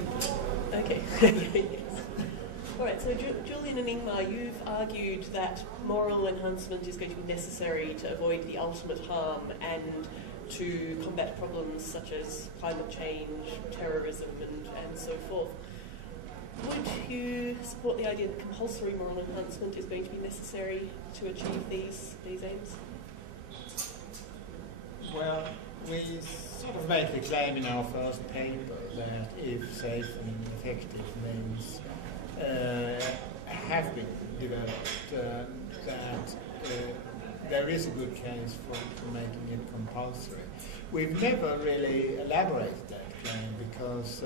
completely. Okay. Yes. All right, so Julian and Ingmar, you've argued that moral enhancement is going to be necessary to avoid the ultimate harm and to combat problems such as climate change, terrorism, and so forth. Would you support the idea that compulsory moral enhancement is going to be necessary to achieve these aims? Well, we sort of make the claim in our first paper that if safe and effective means have been developed, that there is a good case for making it compulsory. We've never really elaborated that claim because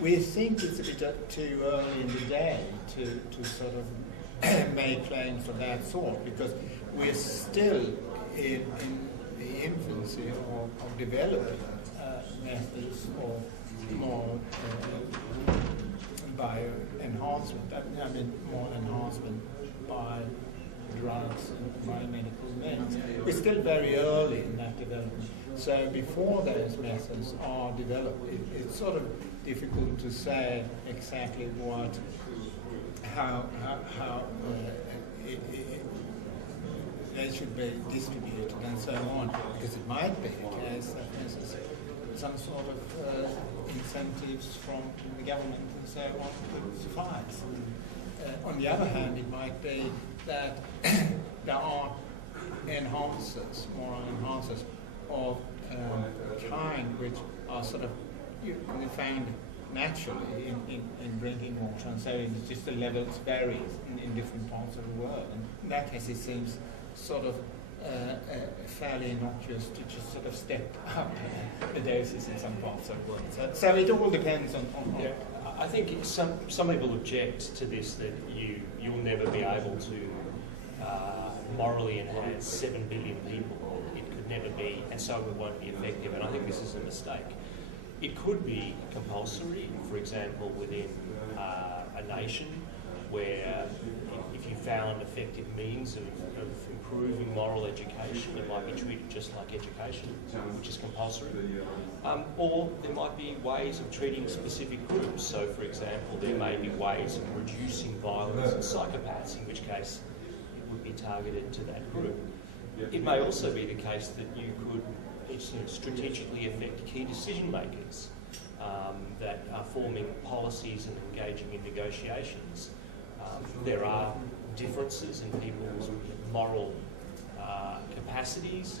we think it's a bit too early in the day to sort of make claims of that sort, because we're still in the infancy of developing methods of more bio-enhancement, I mean more enhancement by drugs and by medical means. We're still very early in that development. So before those methods are developed, it's sort of difficult to say exactly how they should be distributed and so on, because it might be the case that there's some sort of incentives from the government and so on would suffice. On the other hand, it might be that there are enhancers, moral enhancers of kind which are sort of found naturally in drinking water, and so it's just the levels vary in different parts of the world. And in that case, it seems sort of fairly innocuous to just sort of step up the doses in some parts of the world. So it all depends on yeah. I think some people object to this, that you'll never be able to morally enhance 7 billion people. It could never be, and so it won't be effective. And I think this is a mistake. It could be compulsory, for example, within a nation where if you found effective means of improving moral education, it might be treated just like education, which is compulsory. Or there might be ways of treating specific groups. So, for example, there may be ways of reducing violence and psychopaths, in which case it would be targeted to that group. It may also be the case that you could strategically affect key decision makers that are forming policies and engaging in negotiations. There are differences in people's moral capacities,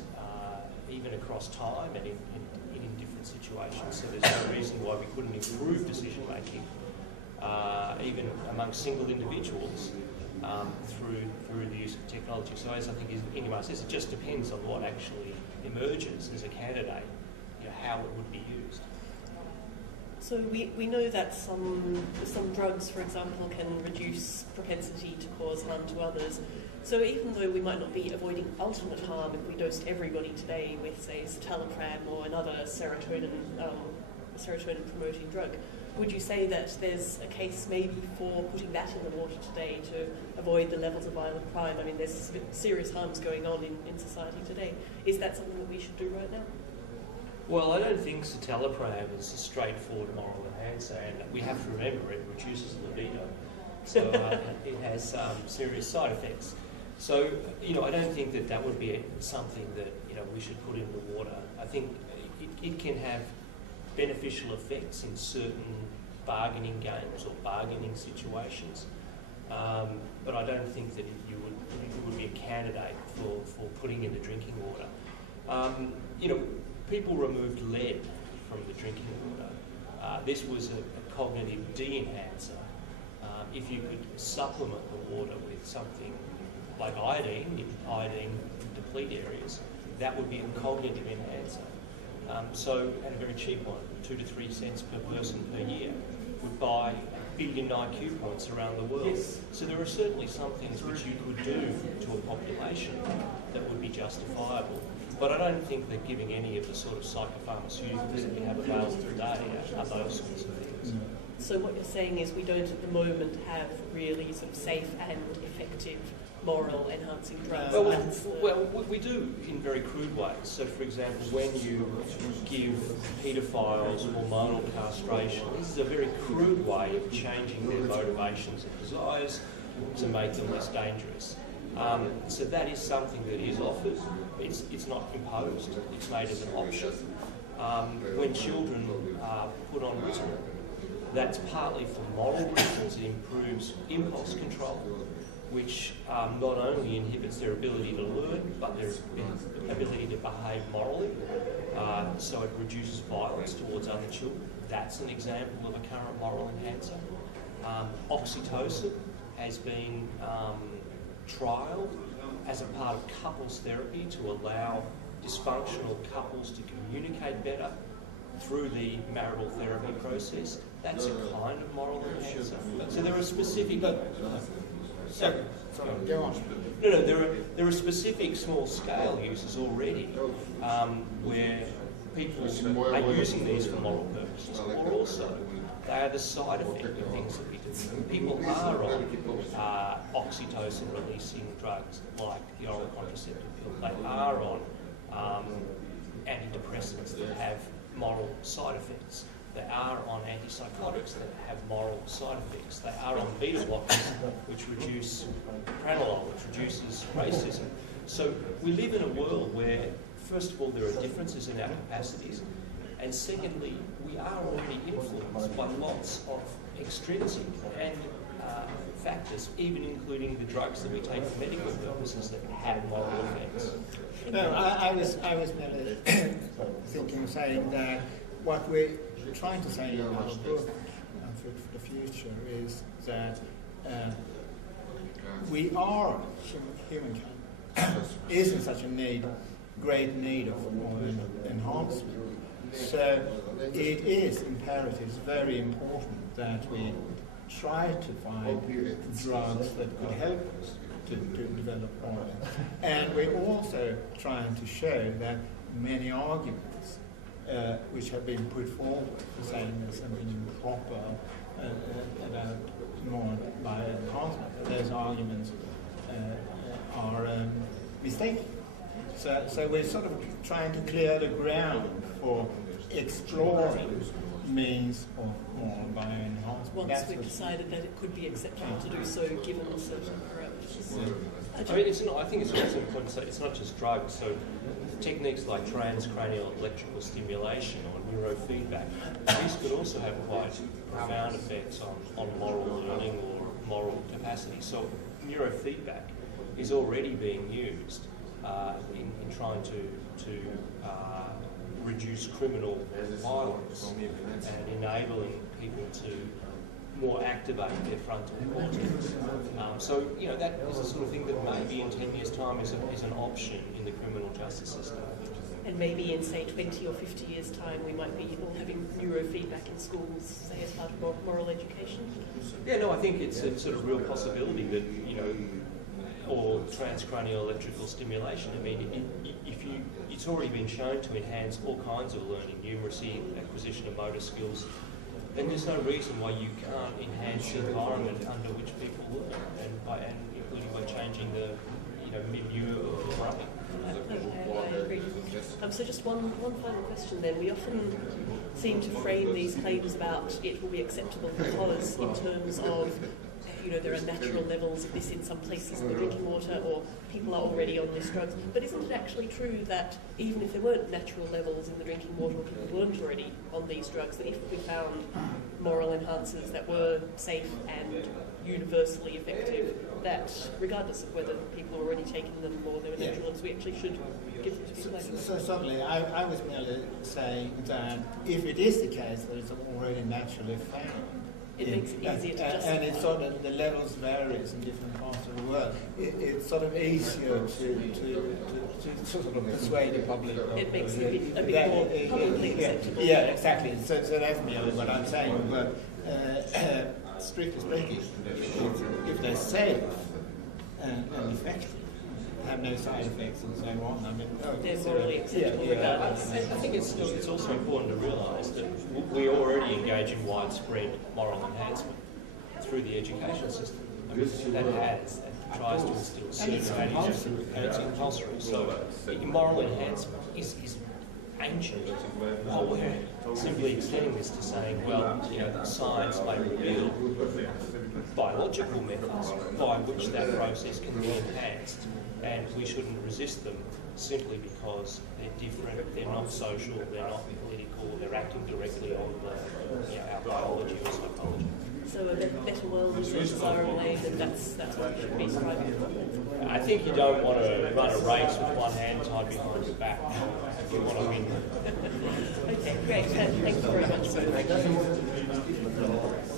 even across time and in different situations. So there's no reason why we couldn't improve decision making, even among single individuals, through the use of technology. So as I think Ingmar says, it just depends on what actually emerges as a candidate, how it would be used. So we know that some drugs, for example, can reduce propensity to cause harm to others. So even though we might not be avoiding ultimate harm if we dosed everybody today with, say, citalopram or another serotonin promoting drug, would you say that there's a case maybe for putting that in the water today to avoid the levels of violent crime? I mean, there's serious harms going on in society today. Is that something that we should do right now? Well, I don't think citalopram is a straightforward moral enhancer, and we have to remember it reduces libido, so it has serious side effects. So, I don't think that would be something that we should put in the water. I think it can have beneficial effects in certain bargaining games or bargaining situations, but I don't think that it would be a candidate for putting in the drinking water. People removed lead from the drinking water. This was a cognitive de-enhancer. If you could supplement the water with something like iodine, if iodine deplete areas, that would be a cognitive enhancer. So, at a very cheap one, 2 to 3 cents per person per year, would buy 1 billion IQ points around the world. Yes. So there are certainly some things which you could do to a population that would be justifiable. But I don't think that giving any of the sort of psychopharmaceuticals that we have available today are those sorts of things. So what you're saying is we don't at the moment have really sort of safe and effective moral enhancing drugs. Well, we do in very crude ways. So, for example, when you give paedophiles hormonal castration, this is a very crude way of changing their motivations and desires to make them less dangerous. So that is something that is offered. It's not imposed. It's made as an option. When children are put on Ritalin, that's partly for moral reasons. It improves impulse control, which not only inhibits their ability to learn, but their ability to behave morally. So it reduces violence towards other children. That's an example of a current moral enhancer. Oxytocin has been trialled as a part of couples therapy to allow dysfunctional couples to communicate better through the marital therapy process. That's a kind of moral enhancer. So there are specific... Sorry, go on. No, there are specific small-scale uses already where people are using these for moral purposes, or also they are the side effect of things that we do. People are on oxytocin-releasing drugs like the oral contraceptive pill. They are on antidepressants that have moral side effects. They are on antipsychotics that have moral side effects. They are on beta blockers, which reduce pranolol, which reduces racism. So we live in a world where, first of all, there are differences in our capacities, and secondly, we are already influenced by lots of extrinsic and factors, even including the drugs that we take for medical purposes that have moral effects. No, I was merely thinking, saying that what we're trying to say in our book for the future is that we are, humankind is in such a great need of moral enhancement. So it is imperative, it's very important that we try to find drugs that could help us to develop moral. And we're also trying to show that many arguments which have been put forward, saying there's something improper about moral enhancement, those arguments are mistaken. So we're sort of trying to clear the ground for exploring means of moral bioenhancement. Once we've decided that it could be acceptable to do so, given certain parameters. I mean, I think it's also important to say it's not just drugs. So techniques like transcranial electrical stimulation or neurofeedback, these could also have quite profound effects on moral learning or moral capacity. So neurofeedback is already being used in trying to reduce criminal violence and enabling people to more activate their frontal cortex. So, that is the sort of thing that maybe in 10 years' time is an option in the criminal justice system. And maybe in, say, 20 or 50 years' time, we might be all having neurofeedback in schools, say, as part of moral education. Yeah, no, I think it's a sort of real possibility that, or transcranial electrical stimulation. I mean, it's already been shown to enhance all kinds of learning, numeracy, acquisition of motor skills, then there's no reason why you can't enhance the environment under which people learn, including by changing the milieu of the brain. I agree. So just one final question then. We often seem to frame these claims about it will be acceptable because in terms of there are natural levels of this in some places in the drinking water, or people are already on these drugs. But isn't it actually true that even if there weren't natural levels in the drinking water, or people weren't already on these drugs, that if we found moral enhancers that were safe and universally effective, that regardless of whether people are already taking them or they were natural levels, we actually should give them to people like So certainly, I was merely saying that if it is the case that it's already naturally found, it makes it easier to justify. And it's sort of the levels varies in different parts of the world. It's sort of easier to sort of persuade the public. It makes it a bit more publicly acceptable. Yeah, exactly. So that's merely what I'm saying. But strictly speaking, if they're safe and effective, have no side effects and so on. I mean, they're morally acceptable regardless. I think it's also important to realise that we already engage in widespread moral enhancement through the education system. I mean, tries to instill certain values, and it's compulsory. So moral enhancement is ancient. What we're simply extending this to saying, well, science may reveal biological methods by which that process can be enhanced, and we shouldn't resist them simply because they're different, they're not social, they're not political, they're acting directly on our biology or psychology. So a better world is a desirable aim, and that's what we should be striving for. I think you don't want to run a race with one hand tied behind your back. You want to win. Okay, great. Thank you very much.